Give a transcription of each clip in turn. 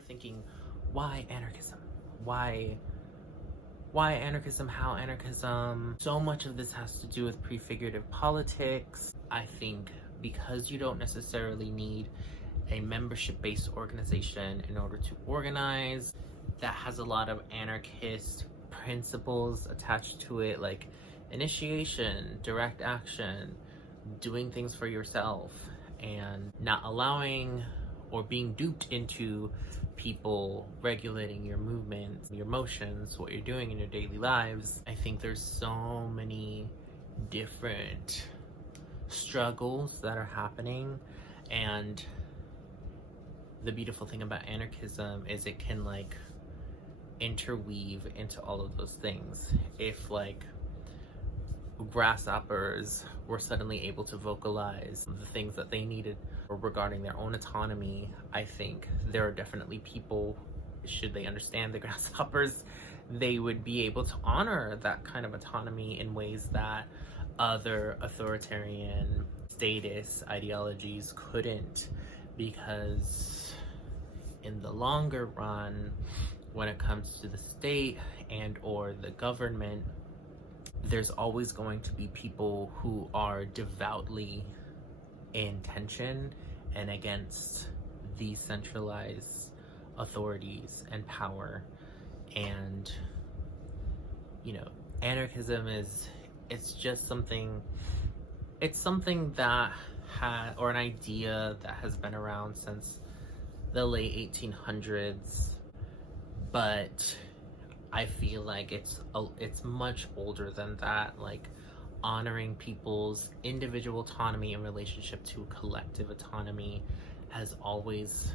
were thinking, why anarchism? Why anarchism? How anarchism? So much of this has to do with prefigurative politics. I think because you don't necessarily need a membership-based organization in order to organize, that has a lot of anarchist principles attached to it, like initiation, direct action, doing things for yourself, and not allowing or being duped into people regulating your movements, your motions, what you're doing in your daily lives. I think there's so many different struggles that are happening, and the beautiful thing about anarchism is it can like interweave into all of those things. If like grasshoppers were suddenly able to vocalize the things that they needed regarding their own autonomy, I think there are definitely people, should they understand the grasshoppers, they would be able to honor that kind of autonomy in ways that other authoritarian statist ideologies couldn't, because in the longer run, when it comes to the state and or the government, there's always going to be people who are devoutly in tension and against these centralized authorities and power. And you know, anarchism it's just something, it's something that had, or an idea that has been around since the late 1800s, but I feel like it's much older than that. Like honoring people's individual autonomy in relationship to collective autonomy has always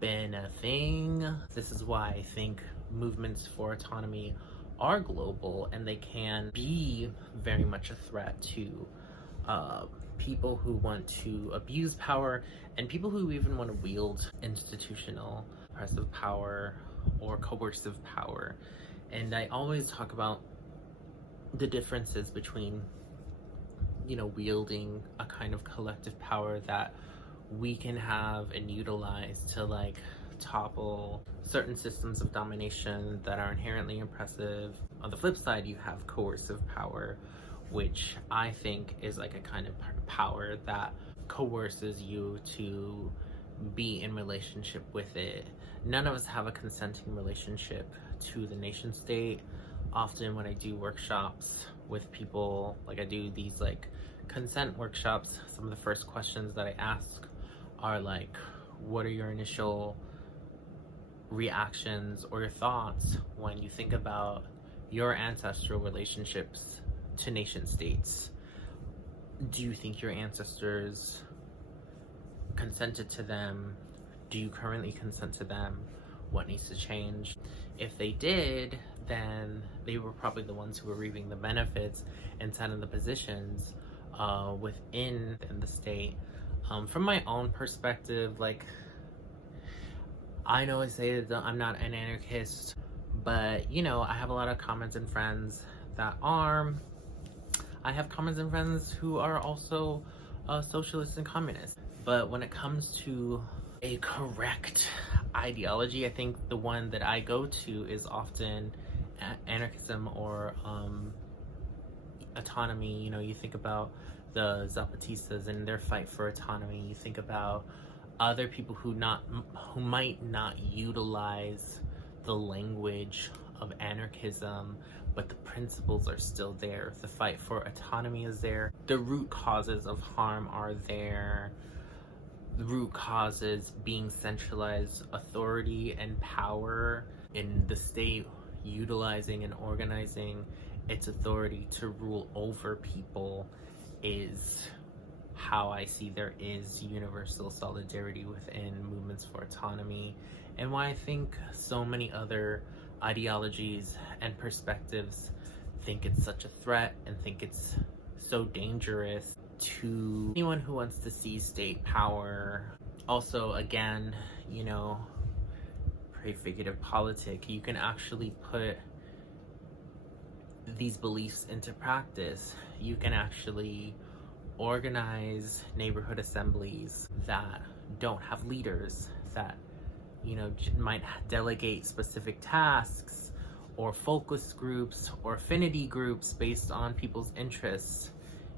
been a thing. This is why I think movements for autonomy are global, and they can be very much a threat to people who want to abuse power, and people who even want to wield institutional oppressive power or coercive power. And I always talk about the differences between, you know, wielding a kind of collective power that we can have and utilize to like topple certain systems of domination that are inherently oppressive. On the flip side, you have coercive power, which I think is like a kind of power that coerces you to be in relationship with it. None of us have a consenting relationship to the nation state. Often when I do workshops with people, like I do these like consent workshops, some of the first questions that I ask are like, what are your initial reactions or your thoughts when you think about your ancestral relationships to nation states? Do you think your ancestors consented to them? Do you currently consent to them? What needs to change? If they did, then they were probably the ones who were reaping the benefits and sat in the positions within the state. From my own perspective, like, I know I say that I'm not an anarchist, but you know, I have a lot of comments and friends that are. I have comments and friends who are also socialists and communists. But when it comes to a correct ideology, I think the one that I go to is often anarchism or autonomy. You know, you think about the Zapatistas and their fight for autonomy. You think about other people who might not utilize the language of anarchism, but the principles are still there. The fight for autonomy is there. The root causes of harm are there. The root causes being centralized authority and power in the state, utilizing and organizing its authority to rule over people, is how I see there is universal solidarity within movements for autonomy, and why I think so many other ideologies and perspectives think it's such a threat and think it's so dangerous to anyone who wants to seize state power. Also, again, you know, prefigurative politic, you can actually put these beliefs into practice. You can actually organize neighborhood assemblies that don't have leaders, that might delegate specific tasks or focus groups or affinity groups based on people's interests.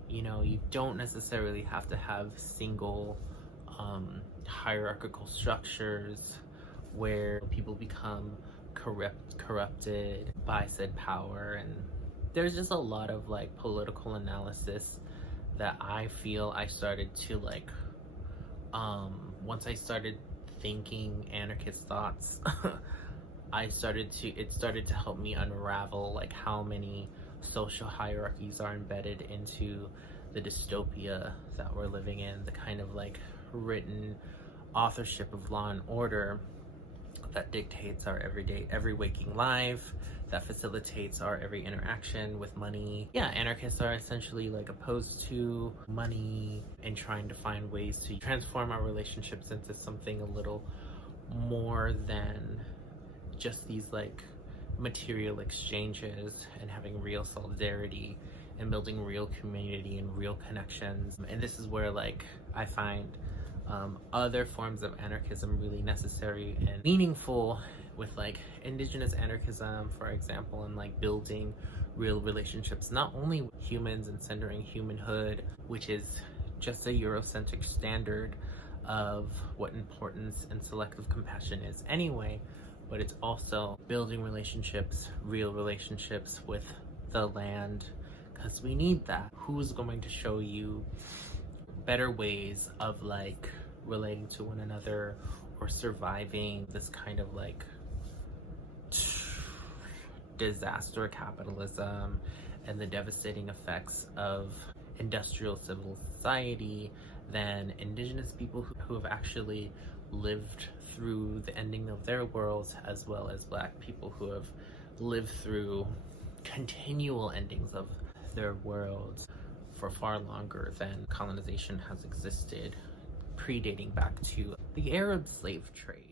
You don't necessarily have to have single hierarchical structures where people become corrupted by said power. And there's just a lot of like political analysis that I feel I started to like once I started thinking anarchist thoughts it started to help me unravel like how many social hierarchies are embedded into the dystopia that we're living in, the kind of like written authorship of law and order that dictates our every waking life, that facilitates our every interaction with money. Yeah, anarchists are essentially like opposed to money and trying to find ways to transform our relationships into something a little more than just these like material exchanges, and having real solidarity and building real community and real connections. And this is where like I find other forms of anarchism really necessary and meaningful, with like indigenous anarchism, for example, and like building real relationships, not only with humans and centering humanhood, which is just a Eurocentric standard of what importance and selective compassion is anyway, but it's also building relationships, real relationships with the land, because we need that. Who's going to show you better ways of like relating to one another or surviving this kind of like disaster capitalism and the devastating effects of industrial civil society than indigenous people who have actually lived through the ending of their worlds, as well as Black people who have lived through continual endings of their worlds for far longer than colonization has existed, predating back to the Arab slave trade.